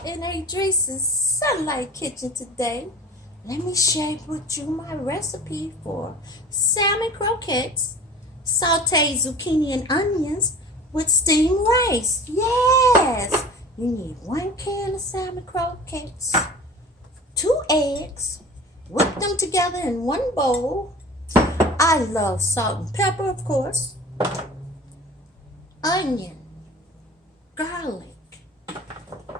y'all in Adrice's Sunlight Kitchen today. Let me share with you my recipe for salmon croquettes, sauteed zucchini and onions with steamed rice. Yes! You need 1 can of salmon croquettes, 2 eggs, whip them together in one bowl. I love salt and pepper, of course, onion, garlic.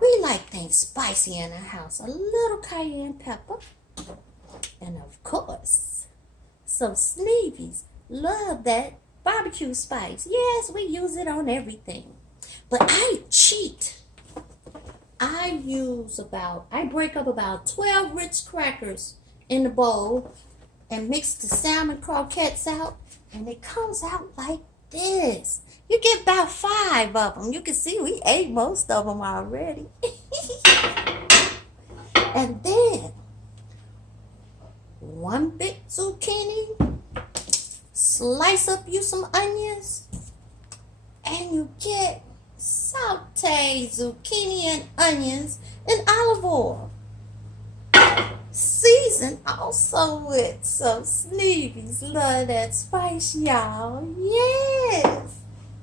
We like things spicy in our house. A little cayenne pepper. And of course, some Sneevy's. Love that barbecue spice. Yes, we use it on everything. But I cheat. I break up about 12 Ritz crackers in the bowl and mix the salmon croquettes out. And it comes out like this. You get about 5 of them. You can see we ate most of them already. And then 1 big zucchini. Slice up you some onions. And you get sauteed zucchini and onions in olive oil. Season also with some Sneevy's. Love that spice, y'all. Yes.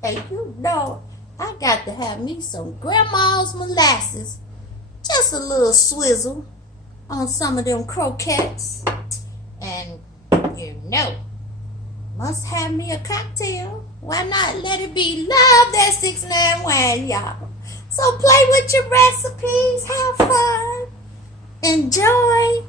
And you know, I got to have me some grandma's molasses. Just a little swizzle on some of them croquettes. And you know, must have me a cocktail. Why not let it be love that 6-9 wine, y'all? So play with your recipes. Have fun. Enjoy.